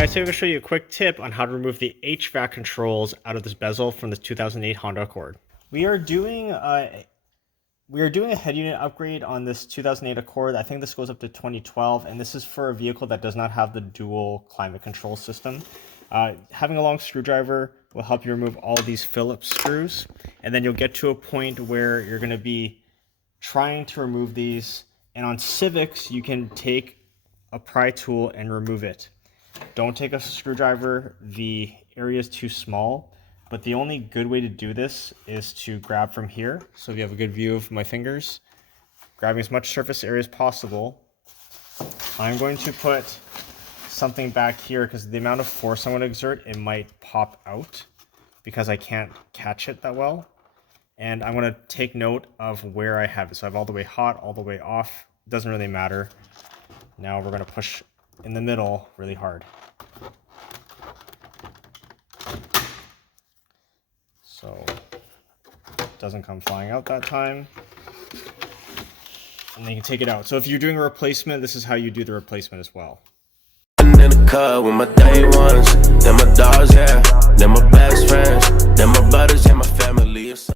guys, today I'm going to show you a quick tip on how to remove the HVAC controls out of this bezel from the 2008 Honda Accord. We are doing a head unit upgrade on this 2008 Accord. I think this goes up to 2012, and this is for a vehicle that does not have the dual climate control system. Having a long screwdriver will help you remove all these Phillips screws, and then you'll get to a point where you're going to be trying to remove these, and on Civics you can take a pry tool and remove it. Don't take a screwdriver, the area is too small, but the only good way to do this is to grab from here. So if you have a good view of my fingers, grabbing as much surface area as possible. I'm going to put something back here because the amount of force I'm going to exert, it might pop out because I can't catch it that well. And I'm going to take note of where I have it. So I have all the way hot, all the way off. It doesn't really matter. Now we're going to push in the middle really hard. So it doesn't come flying out that time. And then you can take it out. So if you're doing a replacement, this is how you do the replacement as well. In the car with my day ones, then my dogs, yeah, then my best friends, then my brothers, and my family.